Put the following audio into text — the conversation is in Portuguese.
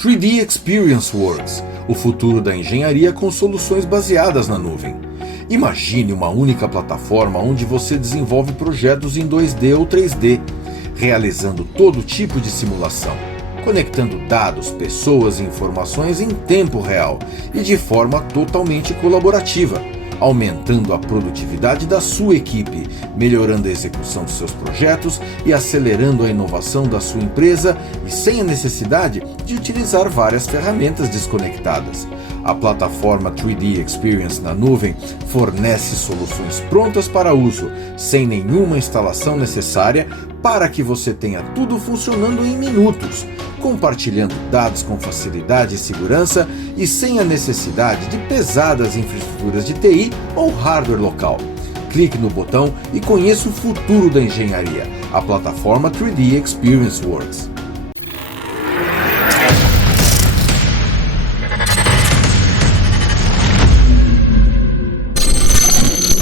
3D Experience Works, o futuro da engenharia com soluções baseadas na nuvem. Imagine uma única plataforma onde você desenvolve projetos em 2D ou 3D, realizando todo tipo de simulação, conectando dados, pessoas e informações em tempo real e de forma totalmente colaborativa, aumentando a produtividade da sua equipe, melhorando a execução de seus projetos e acelerando a inovação da sua empresa e sem a necessidade de utilizar várias ferramentas desconectadas. A plataforma 3D Experience na nuvem fornece soluções prontas para uso, sem nenhuma instalação necessária, para que você tenha tudo funcionando em minutos, compartilhando dados com facilidade e segurança e sem a necessidade de pesadas infraestruturas de TI ou hardware local. Clique no botão e conheça o futuro da engenharia, a plataforma 3D Experience Works.